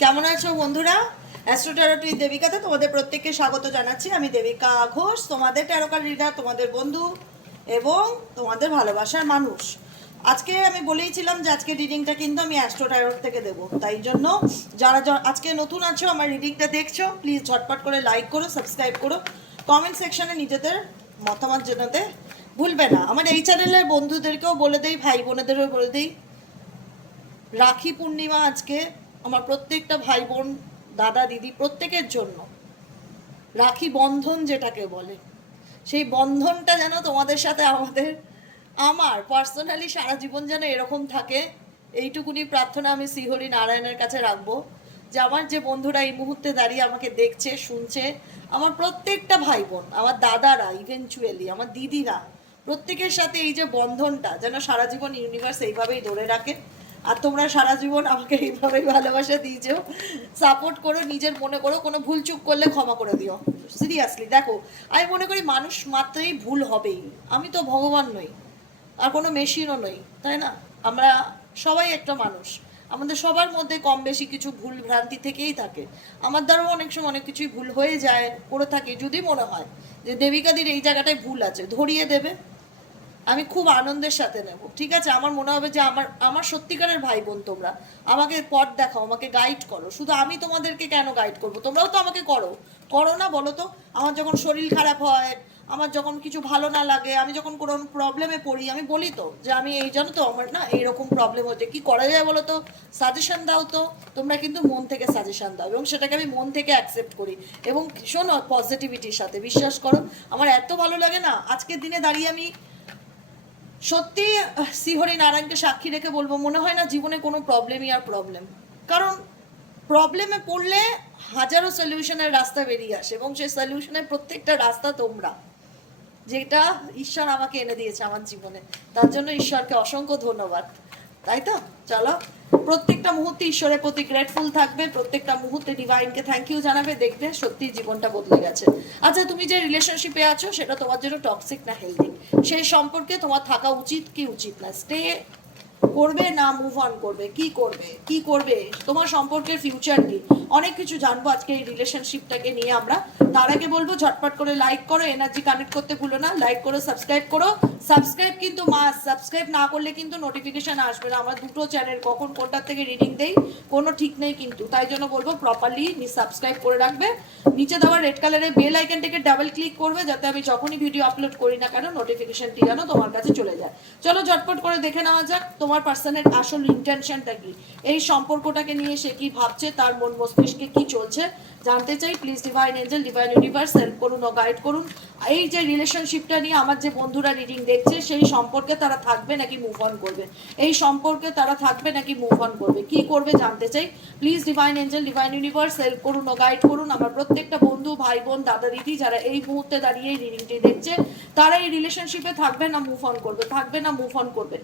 কেমন আছো বন্ধুরা? অ্যাস্ট্রোট্যারোটি দেবিকাতে তোমাদের প্রত্যেককে স্বাগত জানাচ্ছি। আমি দেবিকা ঘোষ, তোমাদের ট্যারোকার রিডার তোমাদের বন্ধু এবং তোমাদের ভালোবাসার মানুষ। আজকে আমি বলেইছিলাম যে আজকে রিডিংটা কিন্তু আমি অ্যাস্ট্রো ট্যারোট থেকে দেবো। তাই জন্য যারা আজকে নতুন আছো, আমার রিডিংটা দেখছ প্লিজ ঝটপট করে লাইক করো সাবস্ক্রাইব করো। কমেন্ট সেকশনে নিজেদের মতামত জানাতে ভুলবে না। আমার এই চ্যানেলের বন্ধুদেরকেও বলে দেই ভাই বোনেদেরও বলে দিই, রাখি পূর্ণিমা আজকে আমার প্রত্যেকটা ভাই বোন দাদা, দিদি, প্রত্যেকের জন্য রাখি বন্ধন যেটাকে বলে, সেই বন্ধনটা যেন তোমাদের সাথে আমাদের, আমার পার্সোনালি সারা জীবন যেন এরকম থাকে, এইটুকুনি প্রার্থনা আমি শ্রীহরি নারায়ণের কাছে রাখব, যে আমার যে বন্ধুরা এই মুহূর্তে দাঁড়িয়ে আমাকে দেখছে, শুনছে, আমার প্রত্যেকটা ভাই বোন আমার দাদারা ইভেনচুয়ালি আমার দিদিরা, প্রত্যেকের সাথে এই যে বন্ধনটা যেন সারা জীবন ইউনিভার্স এইভাবেই ধরে রাখে। আর তোমরা সারা জীবন আমাকে এইভাবেই ভালোবাসা দিয়েছ। সাপোর্ট করো, নিজের মনে করো, কোনো ভুল চুপ করলে ক্ষমা করে দিও। সিরিয়াসলি দেখো, আমি মনে করি মানুষ মাত্রই ভুল হবেই। আমি তো ভগবান নই, আর কোনো মেশিনও নই, তাই না? আমরা সবাই একটা মানুষ। আমাদের সবার মধ্যে কম বেশি কিছু ভুল ভ্রান্তি থেকেই থাকে। আমার দ্বারাও অনেক সময় অনেক কিছুই ভুল হয়ে যায়, করে থাকি, যদি মনে হয় যে দেবিকাদির এই জায়গাটায় ভুল আছে, ধরিয়ে দেবে। আমি খুব আনন্দের সাথে নেব, ঠিক আছে? আমার মনে হবে যে আমার আমার সত্যিকারের ভাই বোন তোমরা, আমাকে পথ দেখাও, আমাকে গাইড করো। শুধু আমি তোমাদেরকে কেন গাইড করব? তোমরাও তো আমাকে করো। করো না, বলো তো, আমার যখন শরীর খারাপ হয়, আমার যখন কিছু ভালো না লাগে, আমি যখন কোনো প্রবলেমে পড়ি, আমি বলি তো যে আমি এই, জানো তো, আমার না এইরকম প্রবলেম হচ্ছে। কি করা যায় বলো তো? সাজেশন দাও তো। তোমরা কিন্তু মন থেকে সাজেশন দাও এবং সেটাকে আমি মন থেকে অ্যাকসেপ্ট করি। এবং শোনো পজিটিভিটির সাথে বিশ্বাস করো, আমার এত ভালো লাগে না, আজকের দিনে দাঁড়িয়ে আমি সত্যি শ্রীহরি নারায়ণকে সাক্ষী রেখে বলব, মনে হয় না জীবনে কোনো প্রবলেমই আর প্রবলেম কারণ প্রবলেমে পড়লে হাজারো সলিউশনের রাস্তা বেরিয়ে আসে এবং সেই সলিউশনের প্রত্যেকটা রাস্তা তোমরা। যেটা ঈশ্বর আমাকে এনে দিয়েছে আমার জীবনে। তার জন্য ঈশ্বরকে অসংখ্য ধন্যবাদ। তাই তো? চলো। প্রত্যেকটা মুহূর্তে ঈশ্বরের প্রতি গ্রেটফুল থাকবে, প্রত্যেকটা মুহূর্তে ডিভাইনকে থ্যাংক ইউ জানাবে, দেখবে সত্যি জীবনটা বদলে গেছে। আচ্ছা তুমি যে রিলেশনশিপে আছো, সেটা তোমার জন্য টক্সিক না হেলদি সেই সম্পর্কে তোমার থাকা উচিত কি উচিত না? স্টে করবে না মুভ অন করবে? কি করবে? কি করবে? তোমার সম্পর্কের ফিউচার কি? অনেক কিছু জানব আজকে এই রিলেশনশিপটাকে নিয়ে আমরা। তার আগে বলব, ঝটপট করে লাইক করো এনার্জি কানেক্ট করতে ভুলো না। লাইক করো সাবস্ক্রাইব করো। সাবস্ক্রাইব কিন্তু মাস সাবস্ক্রাইব না করলে কিন্তু নোটিফিকেশন আসবে না। আমার দুটো চ্যানেল কখন কোনটার থেকে রিডিং দেই, কোনো ঠিক নেই কিন্তু। তাই জন্য বলব প্রপারলি সাবস্ক্রাইব করে রাখবে। নিচে দেওয়া রেড কালারের বেল আইকনটাকে ডাবল ক্লিক করবে, যাতে আমি যখনই ভিডিও আপলোড করি না কেন নোটিফিকেশনটি যেন তোমার কাছে চলে যায়। চলো ঝটপট করে দেখে নেওয়া যাক, তোমার পার্সনের আসল ইন্টেনশনটা কি? এই সম্পর্কটাকে নিয়ে সে কি ভাবছে? তার মন মস্তিষ্কে কি চলছে? জানতে চাই। Please divine angel divine universe help করুন ও গাইড করুন। এই যে রিলেশনশিপটা নিয়ে আমার যে বন্ধুরা রিডিং দেখছে, সেই সম্পর্কে তারা থাকবে নাকি মুভ অন করবে? এই সম্পর্কে তারা থাকবে নাকি মুভ অন করবে? কি করবে জানতে চাই। Please divine angel divine universe help করুন ও গাইড করুন। আমার প্রত্যেকটা বন্ধু, ভাই, বোন, দাদা, দিদি যারা এই মুহূর্তে দাঁড়িয়ে এই রিডিংটি দেখছে, তারা এই রিলেশনশিপে থাকবে না মুভ অন করবে, থাকবে না মুভ অন করবে।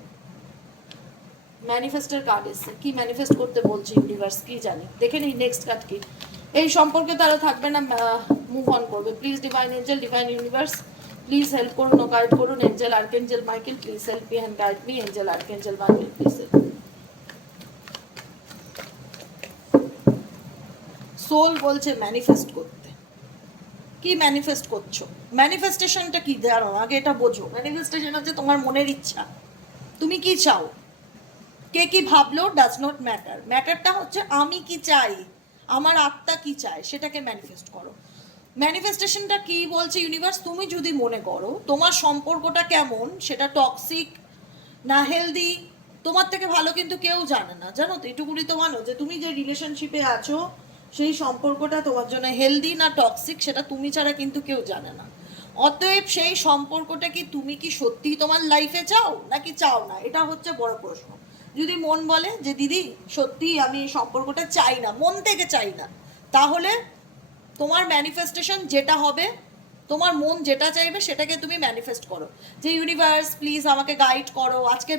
ম্যানিফেস্টের কার্ড এসছে। কি ম্যানিফেস্ট করতে বলছে ইউনিভার্স কি জানি। দেখে নিই নেক্সট কার্ড কি। এই সম্পর্কে তারা থাকবে না মুভ অন করবে। Please divine angel divine universe please help করুন গাইড করুন angel archangel Michael please help me and guide me angel archangel Michael please help soul বলছে ম্যানিফেস্ট করতে। কি ম্যানিফেস্ট করছ? ম্যানিফেস্টেশনটা কি? জানো আগে এটা বোঝো। ম্যানিফেস্টেশন হচ্ছে তোমার মনের ইচ্ছা। তুমি কি চাও? কে কি ভাবলো ডাজ নট ম্যাটার ম্যাটারটা হচ্ছে আমি কি চাই, আমার আত্মা কি চায়, সেটাকে ম্যানিফেস্ট করো। ম্যানিফেস্টেশনটা কি বলছে ইউনিভার্স তুমি যদি মনে করো তোমার সম্পর্কটা কেমন, সেটা টক্সিক না হেলদি তোমার থেকে ভালো কিন্তু কেউ জানে না। জানো তো, এটুকুনি তো মানো যে তুমি যে রিলেশনশিপে আছো, সেই সম্পর্কটা তোমার জন্য হেলদি না টক্সিক সেটা তুমি ছাড়া কিন্তু কেউ জানে না। অতএব সেই সম্পর্কটা কি তুমি কি সত্যিই তোমার লাইফে চাও, নাকি চাও না? এটা হচ্ছে বড় প্রশ্ন। যদি মন বলে যে, দিদি, সত্যি আমি সম্পর্কটা চাই না, মন থেকে চাই না, তাহলে তোমার ম্যানিফেস্টেশন যেটা হবে, তোমার মন যেটা চাইবে সেটাকে তুমি ম্যানিফেস্ট করো। যে ইউনিভার্স প্লিজ আমাকে গাইড করো। আজকে,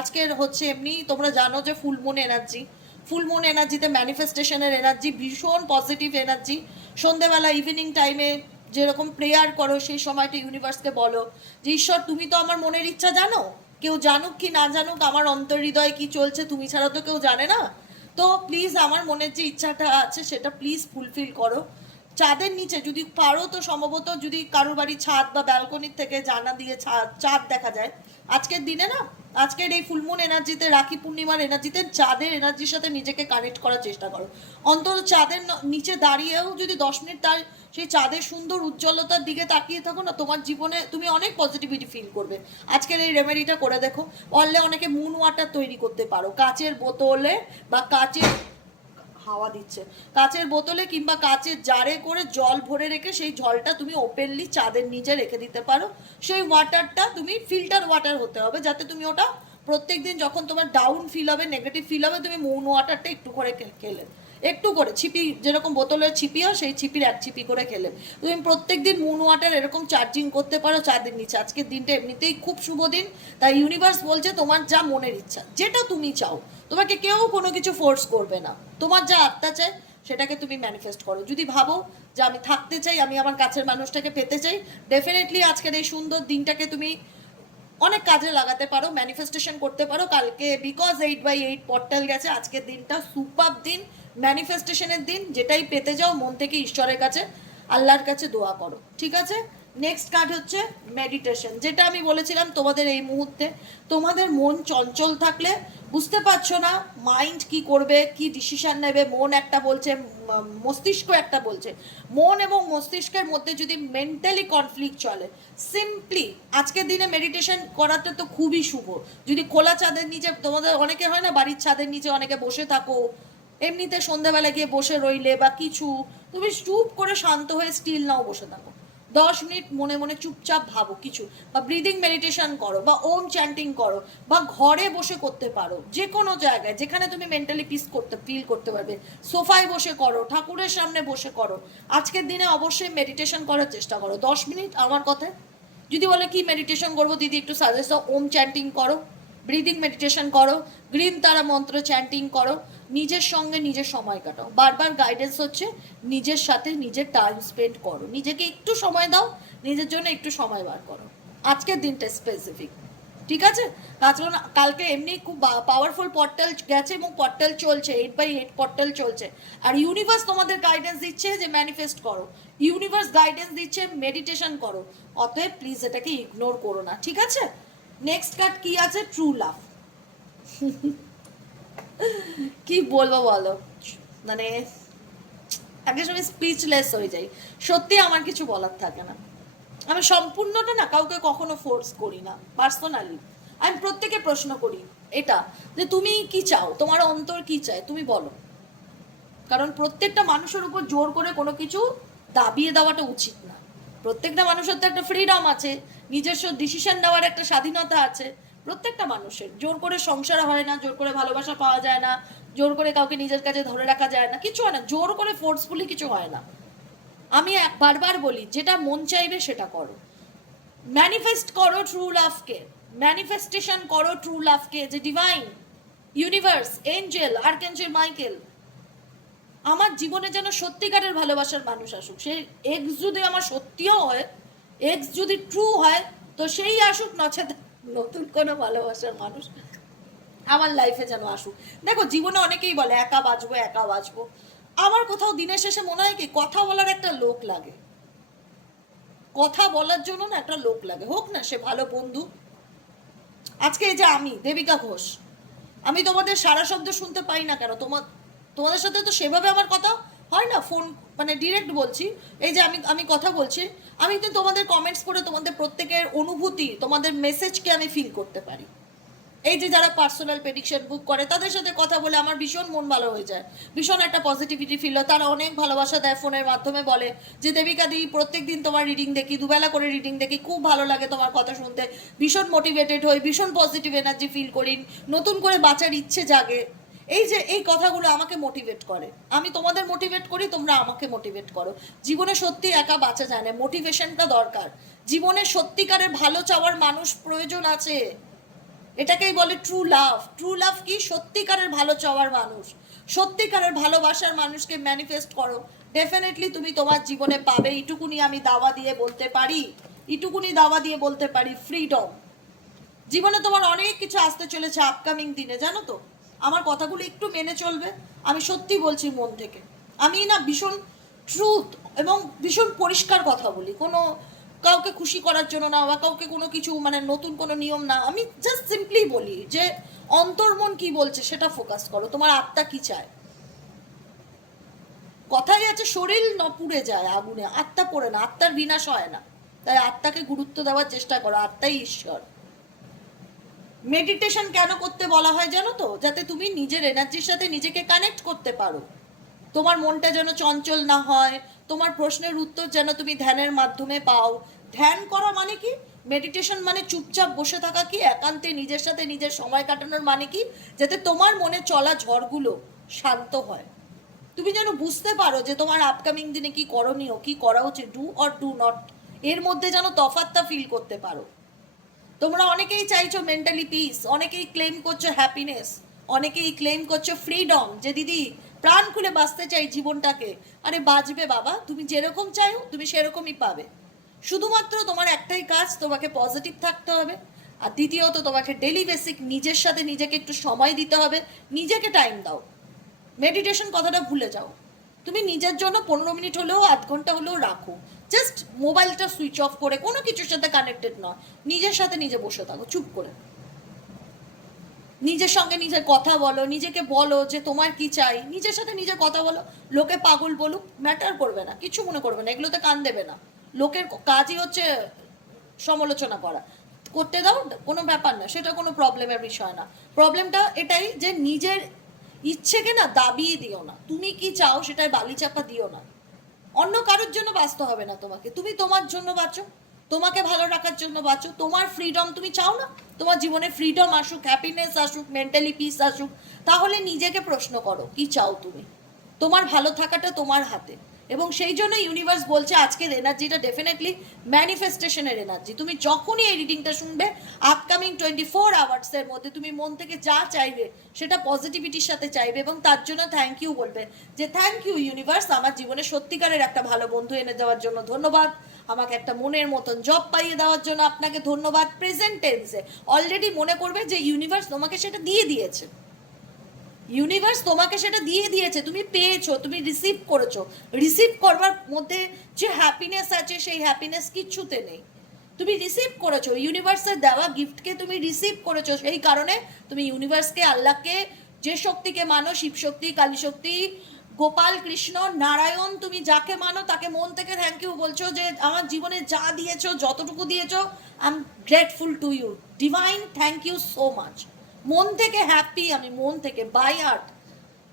আজকের হচ্ছে এমনি, তোমরা জানো যে full moon energy full moon এনার্জিতে ম্যানিফেস্টেশনের এনার্জি ভীষণ পজিটিভ এনার্জি সন্ধেবেলা ইভিনিং টাইমে যেরকম প্রেয়ার করো, সেই সময়টা ইউনিভার্সকে বলো যে, ঈশ্বর, তুমি তো আমার মনের ইচ্ছা জানো? কেউ জানুক কি না জানুক, আমার অন্তর হৃদয়ে কি চলছে তুমি ছাড়া তো কেউ জানে না। তো প্লিজ আমার মনের যে ইচ্ছাটা আছে সেটা প্লিজ ফুলফিল করো। চাঁদের নিচে, যদি পারো তো সম্ভবত যদি কারোর বাড়ি ছাদ বা ব্যালকনির থেকে জানা দিয়ে চাঁদ দেখা যায়। আজকের দিনে না, আজকের এই ফুলমুন এনার্জিতে রাখি পূর্ণিমার এনার্জিতে চাঁদের এনার্জির সাথে নিজেকে কানেক্ট করার চেষ্টা করো। অন্তত চাঁদের নিচে দাঁড়িয়েও যদি দশ মিনিট তার সেই চাঁদের সুন্দর উজ্জ্বলতার দিকে তাকিয়ে থাকো না, তোমার জীবনে তুমি অনেক পজিটিভিটি ফিল করবে। আজকের এই রেমেডিটা করে দেখো। পারলে অনেকে মুন ওয়াটার তৈরি করতে পারো। কাচের বোতলে বা কাচের হাওয়া দিচ্ছে। কাঁচের বোতলে কিংবা কাঁচের জারে করে জল ভরে রেখে সেই জলটা তুমি ওপেনলি চাঁদের নিচে রেখে দিতে পারো। সেই ওয়াটারটা তুমি ফিল্টার ওয়াটার হতে হবে যাতে তুমি ওটা প্রত্যেকদিন যখন তোমার ডাউন ফিল হবে নেগেটিভ ফিল হবে, তুমি মৌন ওয়াটারটা একটু করে খেলে। একটু করে, ছিপি যেরকম বোতলের ছিপি হয় সেই ছিপির এক ছিপি করে খেলে। তুমি প্রত্যেকদিন মুন ওয়াটার এরকম চার্জিং করতে পারো চার দিন নিচে। আজকের দিনটা এমনিতেই খুব শুভ দিন। তাই ইউনিভার্স বলছে তোমার যা মনের ইচ্ছা, যেটা তুমি চাও, তোমাকে কেউ কোনো কিছু ফোর্স করবে না। তোমার যা আত্মা চায়, সেটাকে তুমি ম্যানিফেস্ট করো। যদি ভাবো যে আমি থাকতে চাই, আমি আমার কাছের মানুষটাকে পেতে চাই ডেফিনেটলি আজকের এই সুন্দর দিনটাকে তুমি অনেক কাজে লাগাতে পারো ম্যানিফেস্টেশন করতে পারো। কালকে because eight by eight portal গেছে, আজকের দিনটা সুপার দিন। ম্যানিফেস্টেশনের দিন, যেটাই পেতে যাও, মন থেকে ঈশ্বরের কাছে, আল্লাহর কাছে দোয়া করো, ঠিক আছে? নেক্সট কার্ড হচ্ছে মেডিটেশন যেটা আমি বলেছিলাম তোমাদের এই মুহূর্তে। তোমাদের মন চঞ্চল থাকলে, বুঝতে পারছ না মাইন্ড কি করবে, কি ডিসিশন নেবে, মন একটা বলছে মস্তিষ্ক একটা বলছে। মন এবং মস্তিষ্কের মধ্যে যদি মেন্টালি কনফ্লিক্ট চলে সিম্পলি আজকের দিনে মেডিটেশন করাটা তো খুবই শুভ। যদি খোলা চাঁদের নিচে, তোমাদের অনেকে হয় না, বাড়ির ছাদের নিচে অনেকে বসে থাকো এমনিতে সন্ধ্যাবেলা গিয়ে বসে রইলে বা কিছু, তুমি চুপ করে শান্ত হয়ে স্টিল নাও বসে থাকো। দশ মিনিট মনে মনে চুপচাপ ভাবো কিছু, বা ব্রিদিং মেডিটেশন করো, বা ওম চ্যান্টিং করো, বা ঘরে বসে করতে পারো যে কোনো জায়গায়, যেখানে তুমি মেন্টালি পিস করতে ফিল করতে পারবে। সোফায় বসে করো, ঠাকুরের সামনে বসে করো। আজকের দিনে অবশ্যই মেডিটেশন করার চেষ্টা করো। দশ মিনিট আমার কথায় যদি বলে কি মেডিটেশন করব, দিদি একটু সাজেস্ট ওম চ্যান্টিং করো ব্রিদিং মেডিটেশন করো, গ্রিন তারা মন্ত্র চ্যান্টিং করো নিজের সঙ্গে নিজের সময় কাটাও। বারবার গাইডেন্স হচ্ছে, নিজের সাথে নিজের টাইম স্পেন্ড করো। নিজেকে একটু সময় দাও, নিজের জন্য একটু সময় বার করো। আজকের দিনটা স্পেসিফিক ঠিক আছে? কারণ কালকে এমনি খুব পাওয়ারফুল পর্টাল গেছে এবং পর্টাল চলছে এইট বাই এইট পর্টাল চলছে। আর ইউনিভার্স তোমাদের গাইডেন্স দিচ্ছে যে ম্যানিফেস্ট করো। ইউনিভার্স গাইডেন্স দিচ্ছে মেডিটেশন করো। অতএব প্লিজ এটাকে ইগনোর করো না। ঠিক আছে? নেক্সট কার্ড কি আছে? ট্রু লাভ কি বলব বলো? মানে আগে সময় স্পিচলেস হয়ে যাই। সত্যি আমার কিছু বলার থাকে না। আমি সম্পূর্ণটা না কাউকে কখনো ফোর্স করি না পার্সোনালি আমি প্রত্যেকে প্রশ্ন করি, এটা, যে তুমি কি চাও? তোমার অন্তর কি চায়? তুমি বলো। কারণ প্রত্যেকটা মানুষের উপর জোর করে কোনো কিছু দাবিয়ে দেওয়াটা উচিত না। প্রত্যেকটা মানুষের তো একটা ফ্রিডম আছে। নিজস্ব ডিসিশন নেওয়ার একটা স্বাধীনতা আছে। প্রত্যেকটা মানুষের। জোর করে সংসার হয় না, জোর করে ভালোবাসা পাওয়া যায় না, জোর করে কাউকে নিজের কাছে ধরে রাখা যায় না, কিছু হয় না, জোর করে ফোর্সফুলি কিছু হয় না। আমি বারবার বলি, যেটা মন চাইবে সেটা করো। ম্যানিফেস্ট করো ট্রু লাভকে ম্যানিফেস্টেশন করো ট্রু লাভকে যে divine universe angel archangel Michael আমার জীবনে যেন সত্যিকারের ভালোবাসার মানুষ আসুক, সে এক্স যদি আমার সত্যিও হয় এক্স যদি ট্রু হয়, তো সেই আসুক, নচেত নতুন কোনো ভালোবাসার মানুষ আমার লাইফে যেন আসুক। দেখো, জীবনে অনেকেই বলে, একা বাঁচবো একা বাঁচবো। আমার কোথাও দিনের শেষে মনে হয় কি, কথা বলার একটা লোক লাগে। কথা বলার জন্য না একটা লোক লাগে। হোক না, সে ভালো বন্ধু। আজকে এই যে আমি, দেবিকা ঘোষ, আমি তোমাদের সারা শব্দ শুনতে পাই না কেন? তোমার তোমাদের সাথে তো সেভাবে আমার কথা হয় না ফোন মানে ডিরেক্ট বলছি। এই যে আমি আমি কথা বলছি, আমি তো তোমাদের কমেন্টস করে তোমাদের প্রত্যেকের অনুভূতি, তোমাদের মেসেজকে আমি ফিল করতে পারি। এই যে যারা পার্সোনাল প্রেডিকশন বুক করে, তাদের সাথে কথা বলে আমার ভীষণ মন ভালো হয়ে যায়। ভীষণ একটা পজিটিভিটি ফিল হয়। তারা অনেক ভালোবাসা দেয় ফোনের মাধ্যমে বলে যে, দেবিকা দি প্রত্যেক দিন তোমার রিডিং দেখি, দুবেলা করে রিডিং দেখি, খুব ভালো লাগে তোমার কথা শুনতে। ভীষণ মোটিভেটেড হই, ভীষণ পজিটিভ এনার্জি ফিল করি। নতুন করে বাঁচার ইচ্ছে জাগে। এই যে এই কথাগুলো আমাকে মোটিভেট করে। আমি তোমাদের মোটিভেট করি, তোমরা আমাকে মোটিভেট করো। জীবনে সত্যি একা বাঁচা যায় না মোটিভেশনটা দরকার। জীবনে সত্যিকারের ভালো চাওয়ার মানুষ প্রয়োজন আছে। এটাকেই বলে ট্রু লাভ ট্রু লাভ কি? সত্যিকারের ভালো চাওয়ার মানুষ। সত্যিকারের ভালোবাসার মানুষকে ম্যানিফেস্ট করো। ডেফিনেটলি তুমি তোমার জীবনে পাবে। এইটুকুনি আমি দাওয়া দিয়ে বলতে পারি। এইটুকুনি দাওয়া দিয়ে বলতে পারি ফ্রিডম জীবনে তোমার অনেক কিছু আসতে চলেছে আপকামিং দিনে, জানো তো? আমার কথাগুলো একটু মেনে চলবে। আমি সত্যি বলছি মন থেকে। আমি না ভীষণ ট্রুথ এবং ভীষণ পরিষ্কার কথা বলি। কোনো কাউকে খুশি করার জন্য না বা কাউকে কোনো কিছু মানে নতুন কোনো নিয়ম না। আমি জাস্ট সিম্পলি বলি যে, অন্তর্মন কি বলছে সেটা ফোকাস করো। তোমার আত্মা কি চায়? কথাই আছে, শরীর ন পুড়ে যায় আগুনে। আত্মা পড়ে না, আত্মার বিনাশ হয় না। তাই আত্মাকে গুরুত্ব দেওয়ার চেষ্টা করো। আত্মাই ঈশ্বর। মেডিটেশন কেন করতে বলা হয় জানো তো? যাতে তুমি নিজের এনার্জির সাথে নিজেকে কানেক্ট করতে পারো। তোমার মনটা যেন চঞ্চল না হয়, তোমার প্রশ্নের উত্তর যেন তুমি ধ্যানের মাধ্যমে পাও। ধ্যান করা মানে কি? মেডিটেশন মানে চুপচাপ বসে থাকা কি? একান্তে নিজের সাথে নিজের সময় কাটানোর মানে কি? যাতে তোমার মনে চলা ঝড়গুলো শান্ত হয়। তুমি যেন বুঝতে পারো যে তোমার আপকামিং দিনে কি করণীয়, কি করা উচিত ডু অর ডু নট এর মধ্যে যেন তফাতটা ফিল করতে পারো। তোমরা অনেকেই চাইছো মেন্টালি পিস অনেকেই ক্লেম করছ হ্যাপিনেস অনেকেই ক্লেম করছ ফ্রিডম যে দিদি প্রাণ খুলে বাঁচতে চাই জীবনটাকে। আরে বাঁচবে বাবা, তুমি যেরকম চাইও তুমি সেরকমই পাবে। শুধুমাত্র তোমার একটাই কাজ, তোমাকে পজিটিভ থাকতে হবে। আর দ্বিতীয়ত তোমাকে ডেলি বেসিক নিজের সাথে নিজেকে একটু সময় দিতে হবে, নিজেকে টাইম দাও। মেডিটেশন কথাটা ভুলে যাও। তুমি নিজের জন্য পনেরো মিনিট হলেও, আধ ঘণ্টা হলেও রাখো। জাস্ট মোবাইলটা সুইচ অফ করে কোনো কিছুর সাথে কানেক্টেড নয়। নিজের সাথে নিজে বসে থাকো, চুপ করে। নিজের সঙ্গে নিজের কথা বলো, নিজেকে বলো যে তোমার কি চাই। নিজের সাথে নিজে কথা বলো। লোকে পাগল বলুক ম্যাটার করবে না, কিছু মনে করবে না, এগুলোতে কান দেবে না। লোকের কাজই হচ্ছে সমালোচনা করা। করতে দাও, কোনো ব্যাপার না, সেটা কোনো প্রবলেমের বিষয় না। প্রবলেমটা এটাই যে নিজের ইচ্ছেকে না দাবিয়ে দিও না। তুমি কি চাও সেটাই বালি চাপা দিও না। অন্য কারোর জন্য বাঁচতে হবে না তোমাকে। তুমি তোমার জন্য বাঁচো, তোমাকে ভালো রাখার জন্য বাঁচো, তোমার ফ্রিডম তুমি চাও না? তোমার জীবনে ফ্রিডম আসুক হ্যাপিনেস আসুক মেন্টালি পিস আসুক, তাহলে নিজেকে প্রশ্ন করো, কি চাও তুমি? তোমার ভালো থাকাটা তোমার হাতে। এবং সেই জন্য ইউনিভার্স বলছে আজকের এনার্জিটা ডেফিনেটলি ম্যানিফেস্টেশনের এনার্জি তুমি যখনই এই রিডিংটা শুনবে আপকামিং টোয়েন্টি ফোর আওয়ার্সের মধ্যে তুমি মন থেকে যা চাইবে, সেটা পজিটিভিটির সাথে চাইবে এবং তার জন্য থ্যাংক ইউ বলবে যে থ্যাংক ইউ ইউনিভার্স আমার জীবনে সত্যিকারের একটা ভালো বন্ধু এনে দেওয়ার জন্য ধন্যবাদ। আমাকে একটা মনের মতন জব পাইয়ে দেওয়ার জন্য আপনাকে ধন্যবাদ প্রেজেন্ট টেন্সে অলরেডি মনে করবে যে ইউনিভার্স তোমাকে সেটা দিয়ে দিয়েছে। ইউনিভার্স তোমাকে সেটা দিয়ে দিয়েছে, তুমি পেয়েছ, তুমি রিসিভ করেছ। রিসিভ করবার মধ্যে যে হ্যাপিনেস আছে, সেই হ্যাপিনেস কিচ্ছুতে নেই। তুমি রিসিভ করেছ ইউনিভার্সের দেওয়া গিফটকে তুমি রিসিভ করেছ, সেই কারণে তুমি ইউনিভার্সকে আল্লাহকে, যে শক্তিকে মানো, শিব শক্তি, কালী শক্তি, গোপাল, কৃষ্ণ, নারায়ণ, তুমি যাকে মানো, তাকে মন থেকে থ্যাংক ইউ বলছো যে, আমার জীবনে যা দিয়েছ, যতটুকু দিয়েছ I am grateful to you divine thank you so much মন থেকে হ্যাপি আমি মন থেকে বাই হার্ট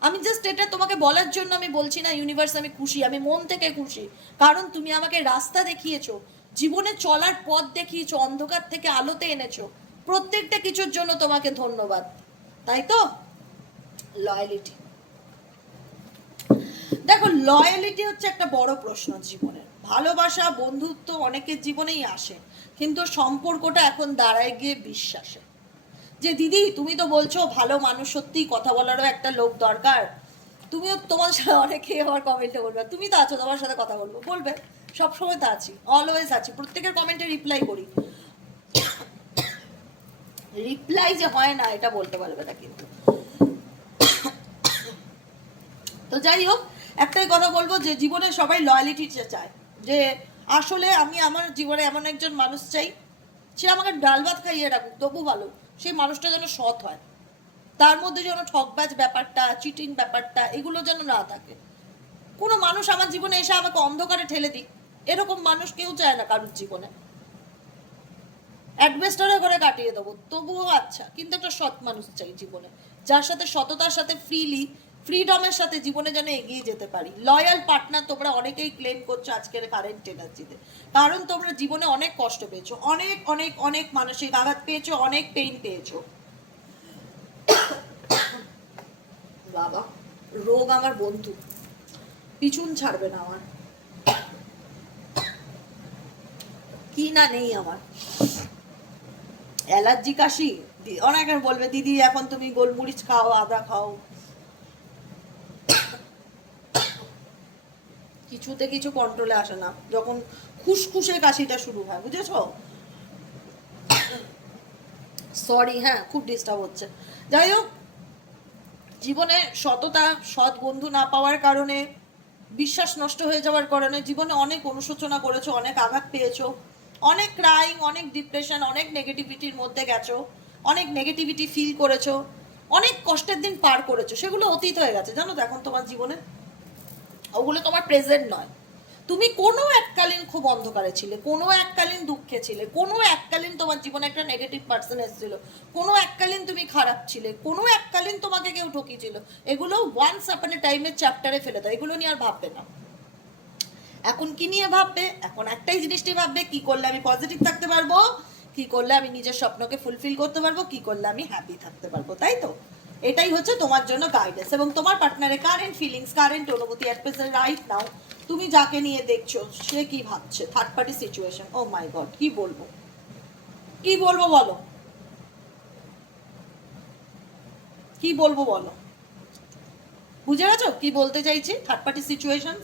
আমি জাস্ট এটা তোমাকে বলার জন্য আমি বলছি না ইউনিভার্স আমি খুশি, আমি মন থেকে খুশি। কারণ তুমি আমাকে রাস্তা দেখিয়েছো, জীবনে চলার পথ দেখিয়েছো, অন্ধকার থেকে আলোতে এনেছো। প্রত্যেকটা কিছুর জন্য তোমাকে ধন্যবাদ। তাই তো? লয়ালিটি দেখো লয়ালিটি হচ্ছে একটা বড় প্রশ্ন জীবনের। ভালোবাসা, বন্ধুত্ব অনেকের জীবনেই আসে, কিন্তু সম্পর্কটা এখন দাঁড়ায় গিয়ে বিশ্বাসে যে দিদি, তুমি তো বলছো ভালো মানুষ সত্যিই কথা বলারও একটা লোক দরকার। তুমিও তোমার সাথে অনেকে আমার কমেন্টে বলবে। তুমি তো আছো, তোমার সাথে কথা বলব। বলবে, সবসময় তো আছি অলওয়েজ আছি। প্রত্যেকের কমেন্টে রিপ্লাই করি। রিপ্লাই যে হয় না, এটা বলতে পারবে না কিন্তু। তো যাই হোক, একটাই কথা বলব যে জীবনে সবাই লয়ালিটি চায়। যে আসলে আমি আমার জীবনে এমন একজন মানুষ চাই, সে আমাকে ডাল ভাত খাইয়ে রাখুক, তবু ভালো। সেই মানুষটা যেন সৎ হয়। তার মধ্যে যেন ঠকবাজ ব্যাপারটা চিটিং ব্যাপারটা, এগুলো যেন না থাকে। কোনো মানুষ আমার জীবনে এসে আমাকে অন্ধকারে ঠেলে দিক, এরকম মানুষ কেউ চায় না কারোর জীবনে। অ্যাডভেস্টারের ঘরে কাটিয়ে দেবো, তবুও আচ্ছা কিন্তু একটা সৎ মানুষ চাই জীবনে, যার সাথে সততার সাথে ফ্রিলি ফ্রিডমের সাথে জীবনে যেন এগিয়ে যেতে পারি। লয়াল পার্টনার তোমরা অনেকেই ক্লেম করছ আজকের কারেন্ট এনার্জিতে কারণ তোমরা জীবনে অনেক কষ্ট পেয়েছ, অনেক অনেক অনেক মানসিক আঘাত পেয়েছ, অনেক পেইন পেয়েছ। বাবা, রোগ আমার বন্ধু। পিছুন ছাড়বে না আমার। কি না নেই আমার। অ্যালার্জি কাশি? দি- অনেকে বলবে, দিদি, এখন তুমি গোলমরিচ খাও, আদা খাও। কিছুতে কিছু কন্ট্রোলে আসে না। যখন খুসখুসে কাশিটা শুরু হয়, বুঝেছ? সরি হ্যাঁ খুব ডিস্টার্ব হচ্ছে। যাই হোক, জীবনে সততা, সৎ বন্ধু না পাওয়ার কারণে, বিশ্বাস নষ্ট হয়ে যাওয়ার কারণে জীবনে অনেক অনুশোচনা করেছ, অনেক আঘাত পেয়েছ। অনেক ক্রাইং অনেক ডিপ্রেশন অনেক নেগেটিভিটির মধ্যে গেছো। অনেক নেগেটিভিটি ফিল করেছ। অনেক কষ্টের দিন পার করেছ। সেগুলো অতীত হয়ে গেছে। জানো তো, এখন তোমার জীবনে ওগুলো তোমার প্রেজেন্ট নয়। তুমি কোনো এককালীন খুব অন্ধকারে ছিলে, কোনো এককালীন দুঃখে ছিলে, কোনো এককালীন তোমার জীবনে একটা নেগেটিভ পার্সন এসেছিল, কোনো এককালীন তুমি খারাপ ছিলে, কোনো এককালীন তোমাকে কেউ ঠকিয়েছিল, এগুলো ওয়ান্স আপন টাইমের চ্যাপ্টারে ফেলে দাও, এগুলো নিয়ে আর ভাববে না। এখন কি নিয়ে ভাববে? এখন একটাই জিনিসটি ভাববে, কি করলে আমি পজিটিভ থাকতে পারব? কি করলে আমি নিজের স্বপ্নকে ফুলফিল করতে পারব? কি করলে আমি হ্যাপি থাকতে পারব? তাই তো? এটাই হচ্ছে তোমার জন্য গাইডেন্স এবং তোমার পার্টনারের কারেন্ট ফিলিংস কারেন্ট অনুভূতি অ্যাট রাইট নাও তুমি যাকে নিয়ে দেখছ, সে কি ভাবছে? Third party situation oh my god কি বলব? কি বলব বলো? কি বলব বলো? বুঝে গেছো? কি বলতে চাইছি? থার্ড পার্টি সিচুয়েশন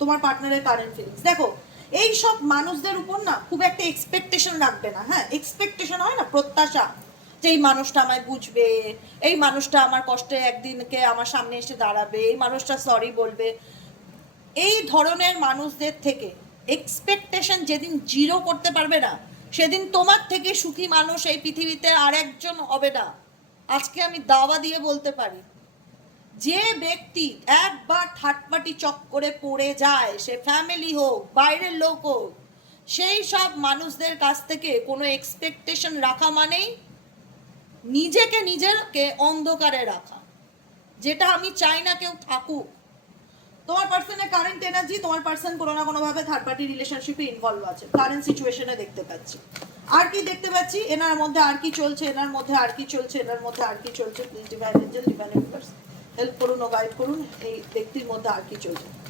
তোমার পার্টনারের কারেন্ট ফিলিংস দেখো, এই সব মানুষদের উপর না খুব একটা এক্সপেকটেশন রাখবে না। হ্যাঁ এক্সপেকটেশন হয় না, প্রত্যাশা। যে এই মানুষটা আমায় বুঝবে, এই মানুষটা আমার কষ্টে একদিনকে আমার সামনে এসে দাঁড়াবে, এই মানুষটা সরি বলবে। এই ধরনের মানুষদের থেকে এক্সপেকটেশন যেদিন জিরো করতে পারবে না, সেদিন তোমার থেকে সুখী মানুষ এই পৃথিবীতে আর একজন হবে না। আজকে আমি দাওয়া দিয়ে বলতে পারি, যে ব্যক্তি একবার থার্ড পার্টি চক্করে পড়ে যায়, সে ফ্যামিলি হোক, বাইরের লোক হোক, সেই সব মানুষদের কাছ থেকে কোনো এক্সপেকটেশন রাখা মানেই নিজেকে নিজেকে অন্ধকারে রাখা। যেটা আমি চাই না কেউ থাকুক। তোমার পার্সনের কারেন্ট এনার্জি তোমার পার্সন কোনো না কোনোভাবে থার্ড পার্টি রিলেশনশিপে ইনভলভ আছে। কারেন্ট সিচুয়েশনে দেখতে পাচ্ছি। আর কি দেখতে পাচ্ছি? এনার মধ্যে আর কি চলছে? এনার মধ্যে আর কি চলছে? এনার মধ্যে আর কি চলছে? Please divine angel divine help করুন ও গাইড করুন। এই ব্যক্তির মধ্যে আর কি চলছে?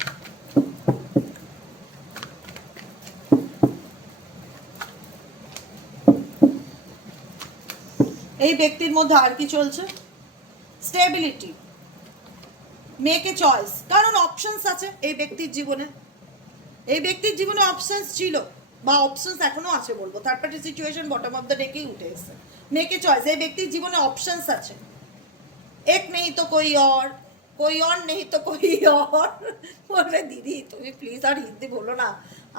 এই ব্যক্তির মধ্যে আর কি চলছে? স্টেবিলিটি মেয়েকে চয়েস কারণ অপশনস আছে এই ব্যক্তির জীবনে। এই ব্যক্তির জীবনে অপশনস ছিল বা অপশনস এখনও আছে বলব। Third party situation bottom of the ডেকেই উঠে এসছে। মেয়েকে চয়েস এই ব্যক্তির জীবনে অপশনস আছে। এক নেই তো কই অর কই অর নেই তো কই অর। বলবে, দিদি, তুমি প্লিজ আর হিন্দি বলো না।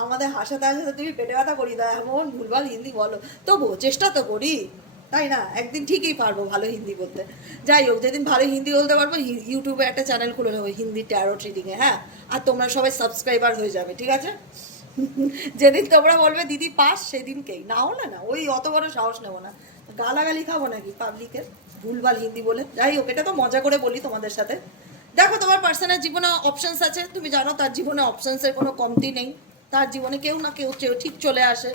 আমাদের হাসাতে হাসাতে তুমি পেটে ব্যথা করি দাও। এমন ভুলভাল হিন্দি বলো। তবুও চেষ্টা তো করি। তাই না? একদিন ঠিকই পারব ভালো হিন্দি বলতে। যাই হোক, যেদিন ভালো হিন্দি বলতে পারব ইউটিউবে একটা চ্যানেল খুলে নেব, হিন্দি ট্যারো ট্রিডিংয়ে হ্যাঁ? আর তোমরা সবাই সাবস্ক্রাইবার হয়ে যাবে, ঠিক আছে? যেদিন তোমরা বলবে, দিদি, পাস, সেদিনকেই। না হলে না, ওই অত বড় সাহস নেব না। গালাগালি খাব নাকি পাবলিকের ভুলভাল হিন্দি বলে। যাই হোক, এটা তো মজা করে বলি তোমাদের সাথে। দেখো, তোমার পার্সোনাল জীবনে অপশনস আছে। তুমি জানো, তার জীবনে অপশানসের কোনো কমতি নেই। তার জীবনে কেউ না কেউ ঠিক চলে আসে।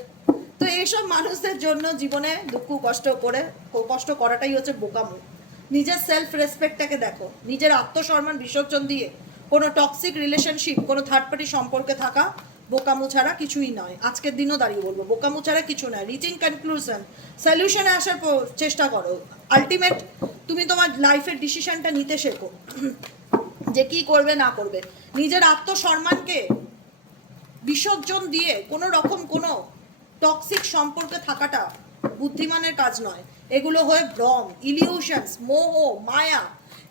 তো এইসব মানুষদের জন্য জীবনে দুঃখ, কষ্ট করে, কষ্ট করাটাই হচ্ছে বোকামো। নিজের সেলফ রেসপেক্টটাকে দেখো। নিজের আত্মসম্মান বিসর্জন দিয়ে কোনো টক্সিক রিলেশনশিপ কোনো থার্ড পার্টি সম্পর্কে থাকা বোকামো ছাড়া কিছুই নয়। আজকের দিনও দাঁড়িয়ে বলব, বোকামো ছাড়া কিছু নয়। রিচিং কনক্লুশন সলিউশনে আসার চেষ্টা করো। আলটিমেট তুমি তোমার লাইফের ডিসিশনটা নিতে শেখো। যে কি করবে, না করবে। নিজের আত্মসম্মানকে বিসর্জন দিয়ে কোনো রকম কোনো টক্সিক সম্পর্কে থাকাটা বুদ্ধিমানের কাজ নয়। এগুলো হয় ভ্রম ইলিউশনস মোহ, মায়া।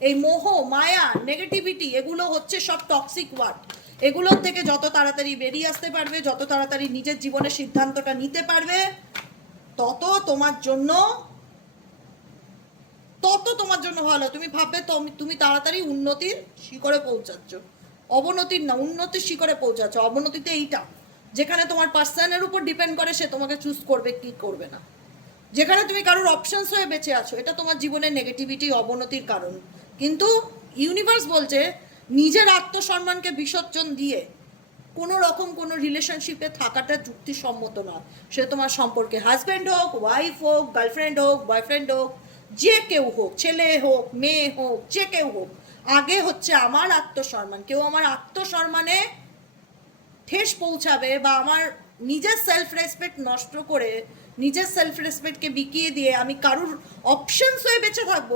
এই মোহ, মায়া নেগেটিভিটি এগুলো হচ্ছে সব টক্সিক ওয়ার্ড এগুলোর থেকে যত তাড়াতাড়ি বেরিয়ে আসতে পারবে, যত তাড়াতাড়ি নিজের জীবনের সিদ্ধান্তটা নিতে পারবে, তত তোমার জন্য, তত তোমার জন্য ভালো। তুমি ভাববে তুমি তাড়াতাড়ি উন্নতির শিখরে পৌঁছাচ্ছ। অবনতির না, উন্নতির শিখরে পৌঁছাচ্ছ। অবনতিতে এইটা। যেখানে তোমার পার্সনের উপর ডিপেন্ড করে সে তোমাকে চুজ করবে, কি করবে না। যেখানে তুমি কারোর অপশনস হয়ে বেঁচে আছো, এটা তোমার জীবনের নেগেটিভিটি অবনতির কারণ। কিন্তু ইউনিভার্স বলছে, নিজের আত্মসম্মানকে বিসর্জন দিয়ে কোনো রকম কোনো রিলেশনশিপে থাকাটা যুক্তিসম্মত না সে তোমার সম্পর্কে হাজব্যান্ড হোক ওয়াইফ হোক গার্লফ্রেন্ড হোক বয়ফ্রেন্ড হোক, যে কেউ হোক, ছেলে হোক, মেয়ে হোক, যে কেউ হোক, আগে হচ্ছে আমার আত্মসম্মান। কেউ আমার আত্মসম্মানে ঠেস পৌঁছাবে বা আমার নিজের সেলফ রেসপেক্ট নষ্ট করে নিজের সেলফ রেসপেক্টকে বিকিয়ে দিয়ে আমি কারুর অপশনস হয়ে বেঁচে থাকব,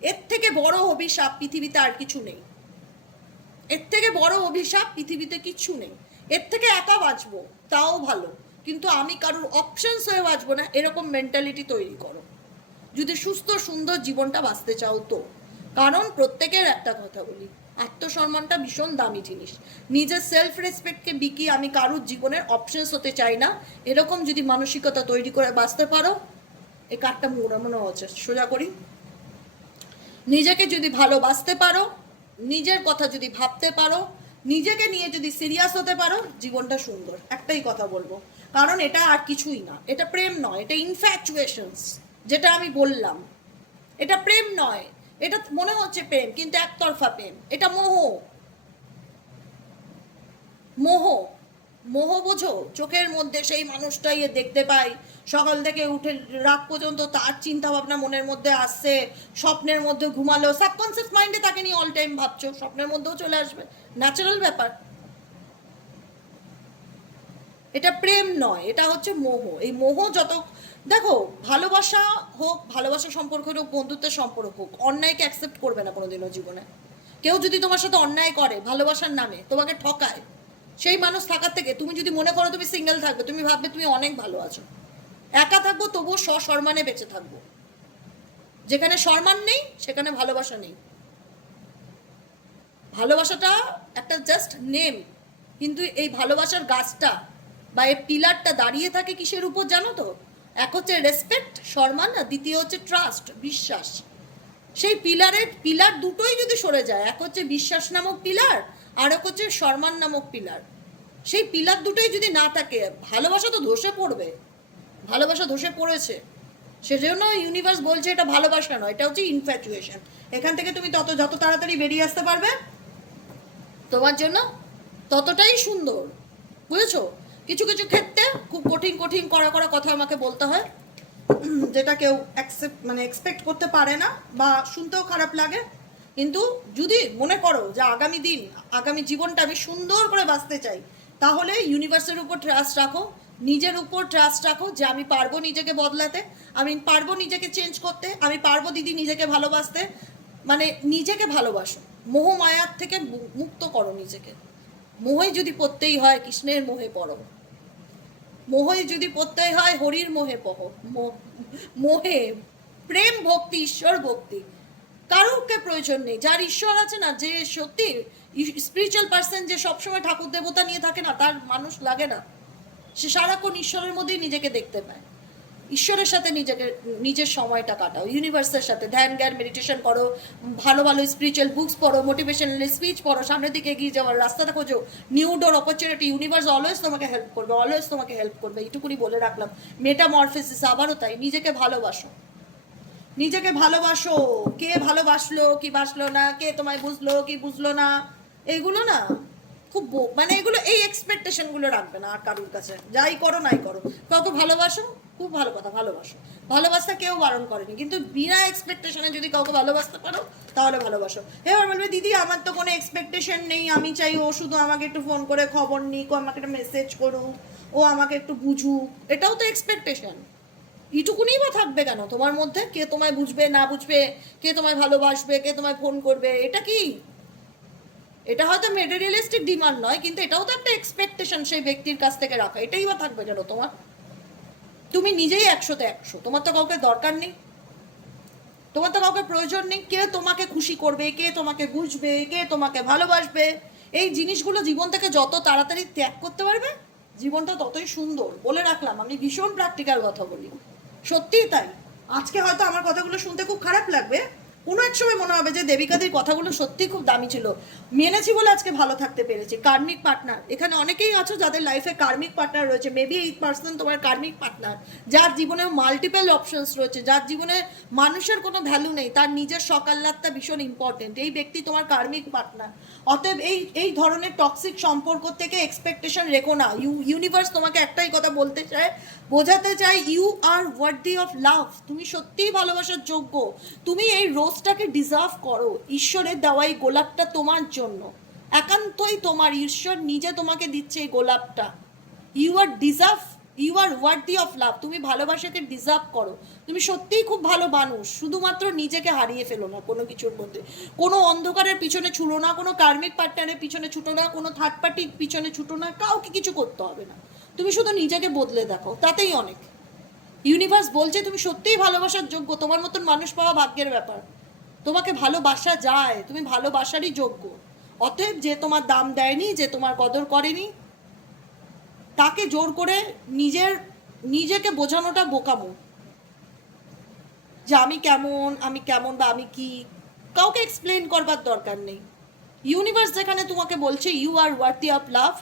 এর থেকে বড় অভিশাপ পৃথিবীতে আর কিছু নেই। এর থেকে বড় অভিশাপ পৃথিবীতে কিচ্ছু নেই। এর থেকে একা বাঁচবো, তাও ভালো। কিন্তু আমি কারুর অপশনস হয়ে বাঁচবো না, এরকম মেন্টালিটি তৈরি করো। যদি সুস্থ, সুন্দর জীবনটা বাঁচতে চাও তো। কারণ প্রত্যেকের একটা কথা বলি আত্মসম্মানটা ভীষণ দামি জিনিস। নিজের সেলফ রেসপেক্টকে বিকি আমি কারুর জীবনের অপশনস হতে চাই না। এরকম যদি মানসিকতা তৈরি করে বাঁচতে পারো এই কার্ডটা মনে হচ্ছে সোজা করি। নিজেকে যদি ভালোবাসতে পারো, নিজের কথা যদি ভাবতে পারো, নিজেকে নিয়ে যদি সিরিয়াস হতে পারো, জীবনটা সুন্দর। একটাই কথা বলব। কারণ এটা আর কিছুই না। এটা প্রেম নয়, এটা ইনফ্যাচুয়েশনস যেটা আমি বললাম। এটা প্রেম নয় এটা মনে হচ্ছে প্রেম, কিন্তু একতরফা প্রেম। এটা মোহ। মোহ। মোহ বোঝো, চোখের মধ্যে সেই মানুষটাই দেখতে পাই। সকাল থেকে উঠে রাত পর্যন্ত তার চিন্তা ভাবনা মনের মধ্যে আসছে। স্বপ্নের মধ্যে ঘুমালো। সাবকনসিয়াস মাইন্ডে তাকে নিয়ে অল টাইম ভাবছ। স্বপ্নের মধ্যেও চলে আসবে। ন্যাচারাল ব্যাপার। এটা প্রেম নয়, এটা হচ্ছে মোহ। এই মোহ যত দেখো, ভালোবাসা হোক, ভালোবাসা সম্পর্ক হোক, বন্ধুত্বের সম্পর্ক হোক অন্যায়কে অ্যাকসেপ্ট করবে না কোনোদিনও জীবনে। কেউ যদি তোমার সাথে অন্যায় করে, ভালোবাসার নামে, তোমাকে ঠকায়, সেই মানুষ থাকার থেকে তুমি যদি মনে করো তুমি সিঙ্গেল থাকবে, তুমি ভাববে তুমি অনেক ভালো আছো। একা থাকব, তবুও সসম্মানে বেঁচে থাকব। যেখানে সম্মান নেই, সেখানে ভালোবাসা নেই। ভালোবাসাটা একটা জাস্ট নেম কিন্তু এই ভালোবাসার গাছটা বা এই পিলারটা দাঁড়িয়ে থাকে কিসের উপর জানো তো? এক হচ্ছে রেসপেক্ট সম্মান, আর দ্বিতীয় হচ্ছে ট্রাস্ট বিশ্বাস। সেই পিলারের পিলার দুটোই যদি সরে যায়, এক হচ্ছে বিশ্বাস নামক পিলার আর এক হচ্ছে সম্মান নামক পিলার সেই পিলার দুটোই যদি না থাকে, ভালোবাসা তো ধসে পড়বে। ভালোবাসা ধসে পড়েছে। সেজন্য ইউনিভার্স বলছে এটা ভালোবাসা নয়, এটা হচ্ছে ইনফ্যাচুয়েশন এখান থেকে তুমি তত, যত তাড়াতাড়ি বেরিয়ে আসতে পারবে, তোমার জন্য ততটাই সুন্দর। বুঝেছ? কিছু কিছু ক্ষেত্রে খুব কঠিন কঠিন করা কড়া কথা আমাকে বলতে হয়, যেটা কেউ অ্যাকসেপ্ট মানে এক্সপেক্ট করতে পারে না বা শুনতেও খারাপ লাগে। কিন্তু যদি মনে করো যে আগামী দিন, আগামী জীবনটা আমি সুন্দর করে বাঁচতে চাই, তাহলে ইউনিভার্সের উপর ট্রাস্ট রাখো, নিজের উপর ট্রাস্ট রাখো যে আমি পারব নিজেকে বদলাতে, আমি পারব নিজেকে চেঞ্জ করতে, আমি পারব দিদি নিজেকে ভালোবাসতে মানে নিজেকে ভালোবাসো। মোহ মায়ার থেকে মুক্ত করো নিজেকে। মোহে যদি পড়তেই হয়, কৃষ্ণের মোহে পড়ো। মোহে যদি প্রত্যয় হয়, হরির মোহে পহ মোহে, প্রেম ভক্তি, ঈশ্বর ভক্তি। কারোকে প্রয়োজন নেই? যার ঈশ্বর আছে না, যে সত্যি স্পিরিচুয়াল পার্সন যে সবসময় ঠাকুর দেবতা নিয়ে থাকে না, তার মানুষ লাগে না। সে সারাক্ষণ ঈশ্বরের মধ্যেই নিজেকে দেখতে পায়। ঈশ্বরের সাথে নিজেকে, নিজের সময়টা কাটাও ইউনিভার্সের সাথে। ধ্যান, জ্ঞান মেডিটেশন করো, ভালো ভালো স্পিরিচুয়াল বুকস পড়ো মোটিভেশনাল স্পিচ পড়ো, সামনের দিকে এগিয়ে যাওয়ার রাস্তাটা খোঁজো। New door opportunity universe always তোমাকে হেল্প করবে অলওয়েজ তোমাকে হেল্প করবে, এইটুকুনি বলে রাখলাম। মেটামরফিসিস আবারও তাই, নিজেকে ভালোবাসো। নিজেকে ভালোবাসো, কে ভালোবাসলো, কি বাসলো না, কে তোমায় বুঝলো, কি বুঝলো না, এগুলো না খুব মানে এগুলো এই এক্সপেকটেশনগুলো রাখবে না আর কারোর কাছে। যাই করো, নাই করো। কাউকে ভালোবাসো খুব ভালো কথা, ভালোবাসো। ভালোবাসা কেউ বারণ করেনি। কিন্তু বিনা এক্সপেকটেশনে যদি কাউকে ভালোবাসতে পারো, তাহলে ভালোবাসো। এবার বলবে, দিদি, আমার তো কোনো এক্সপেকটেশন নেই। আমি চাই ও শুধু আমাকে একটু ফোন করে খবর নিক, ও আমাকে একটা মেসেজ করুক, ও আমাকে একটু বুঝুক। এটাও তো এক্সপেকটেশন এইটুকুনি বা থাকবে কেন? তোমার মধ্যে কে তোমায় বুঝবে, না বুঝবে, কে তোমায় ভালোবাসবে, কে তোমায় ফোন করবে, এটা কি? এটা হয়তো মেটেরিয়ালিস্টিক ডিমান্ড নয়, কিন্তু এটাও তো একটা এক্সপেকটেশন সেই ব্যক্তির কাছ থেকে রাখা। এটাই বা থাকবে কেন তোমার? তুমি নিজেই একশোতে একশো। তোমার তো কাউকে দরকার নেই। তোমার তো কাউকে প্রয়োজন নেই। কে তোমাকে খুশি করবে, কে তোমাকে বুঝবে, কে তোমাকে ভালোবাসবে? এই জিনিসগুলো জীবন থেকে যত তাড়াতাড়ি ত্যাগ করতে পারবে, জীবনটা ততই সুন্দর। বলে রাখলাম, আমি ভীষণ প্র্যাকটিক্যাল কথা বলি। সত্যিই তাই। আজকে হয়তো আমার কথাগুলো শুনতে খুব খারাপ লাগবে কোনো এক সময় মনে হবে যে দেবিকাদের কথাগুলো সত্যি খুব দামি ছিল। মেনেছি বলে আজকে ভালো থাকতে পেরেছি। Karmic partner. এখানে অনেকেই আছো যাদের লাইফে কার্মিক পার্টনার রয়েছে। মেবি এইট পার্সেন্ট তোমার কার্মিক পার্টনার। যার জীবনে মাল্টিপল অপশনস রয়েছে। যার জীবনে মানুষের কোনো ভ্যালু নেই। তার নিজের সকাল্লাতটা ভীষণ ইম্পর্টেন্ট এই ব্যক্তি তোমার কার্মিক পার্টনার। অতএব এই এই ধরনের টক্সিক সম্পর্ক থেকে এক্সপেকটেশন রেখো না। ইউ ইউনিভার্স তোমাকে একটাই কথা বলতে চায়, বোঝাতে চায় you are worthy of love তুমি সত্যিই ভালোবাসার যোগ্য। তুমি এই রোজটাকে ডিজার্ভ করো। ঈশ্বরের দেওয়া এই গোলাপটা তোমার জন্য। একান্তই তোমার, ঈশ্বর নিজে তোমাকে দিচ্ছে এই গোলাপটা। You are deserve you are worthy of love তুমি ভালোবাসাকে ডিজার্ভ করো। তুমি সত্যিই খুব ভালো মানুষ, শুধুমাত্র নিজেকে হারিয়ে ফেলো না কোনো কিছুর মধ্যে। কোনো অন্ধকারের পিছনে ছুটো না, কোনো কার্মিক পার্টনারের পিছনে ছুটো না, কোনো থার্ড পার্টির পিছনে ছুটো না, কাউকে কিছু করতে হবে না। তুমি শুধু নিজেকে বদলে দেখো, তাতেই অনেক। ইউনিভার্স বলছে তুমি সত্যিই ভালোবাসার যোগ্য, তোমার মতন মানুষ পাওয়া ভাগ্যের ব্যাপার। তোমাকে ভালোবাসা যায়, তুমি ভালোবাসারই যোগ্য। অতএব যে তোমার দাম দেয়নি, যে তোমার কদর করেনি, তাকে জোর করে নিজের, নিজেকে বোঝানোটা বোকামো। যে আমি কেমন আমি কেমন বা আমি কি, কাউকে এক্সপ্লেন করবার দরকার নেই। ইউনিভার্স যেখানে তোমাকে বলছে you are worthy of love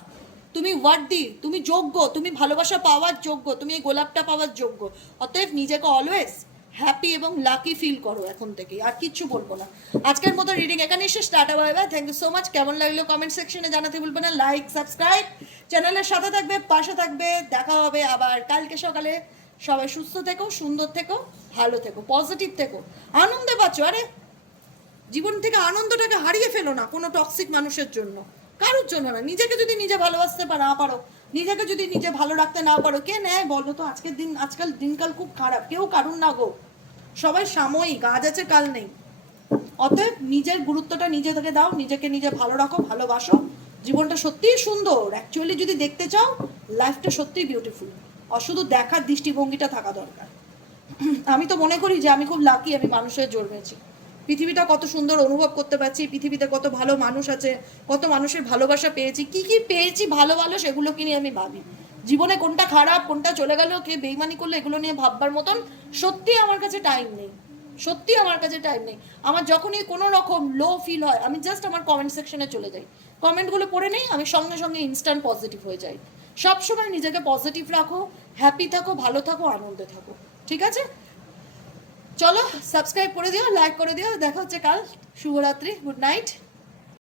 তুমি ওয়ার্থি তুমি যোগ্য, তুমি ভালোবাসা পাওয়ার যোগ্য, তুমি এই গোলাপটা পাওয়ার যোগ্য। অতএব নিজেকে অলওয়েজ হ্যাপি এবং লাকি ফিল করো এখন থেকে আর কিচ্ছু বলব না। আজকের মতো রিডিং এখানে এসে start bye bye thank you so much কেমন লাগল কমেন্ট সেকশনে জানাতে ভুলবে না লাইক সাবস্ক্রাইব চ্যানেলের সাথে থাকবে, পাশে থাকবে, দেখা হবে আবার কালকে সকালে। সবাই সুস্থ থেকো, সুন্দর থেকো, ভালো থেকো পজিটিভ থেকো। আনন্দে পাচ্ছ আরে! জীবন থেকে আনন্দটাকে হারিয়ে ফেলো না কোনো টক্সিক মানুষের জন্য। কারোর জন্য না, নিজেকে যদি নিজে ভালোবাসতে না পারো, নিজেকে যদি নিজে ভালো রাখতে না পারো, কে নেয় বলো তো? আজকের দিন, আজকাল দিনকাল খুব খারাপ, কেউ কারুর না গো। সবাই সাময়িক, আজ আছে, কাল নেই। অতএব নিজের গুরুত্বটা নিজে থেকে দাও, নিজেকে নিজে ভালো রাখো, ভালোবাসো। জীবনটা সত্যিই সুন্দর। অ্যাকচুয়ালি যদি দেখতে চাও লাইফটা সত্যিই বিউটিফুল আর শুধু দেখার দৃষ্টিভঙ্গিটা থাকা দরকার। আমি তো মনে করি যে আমি খুব লাকি আমি মানুষের জন্মেছি পৃথিবীটা কত সুন্দর অনুভব করতে পারছি, পৃথিবীতে কত ভালো মানুষ আছে, কত মানুষের ভালোবাসা পেয়েছি, কি কি পেয়েছি ভালো ভালো সেগুলোকে নিয়ে আমি ভাবি। জীবনে কোনটা খারাপ, কোনটা চলে গেল, কে বেইমানি করল, এগুলো নিয়ে ভাববার মতন সত্যি আমার কাছে টাইম নেই। সত্যি আমার কাছে টাইম নেই। আমার যখনই কোনো রকম লো ফিল হয়, আমি জাস্ট আমার কমেন্ট সেকশনে চলে যাই। কমেন্টগুলো পড়ে নেই, আমি সঙ্গে সঙ্গে ইনস্ট্যান্ট পজিটিভ হয়ে যাই। সবসময় নিজেকে পজিটিভ রাখো হ্যাপি থাকো, ভালো থাকো, আনন্দে থাকো। ঠিক আছে? চলো সাবস্ক্রাইব করে দিও লাইক করে দিও, দেখা হচ্ছে কাল। শুভরাত্রি গুড নাইট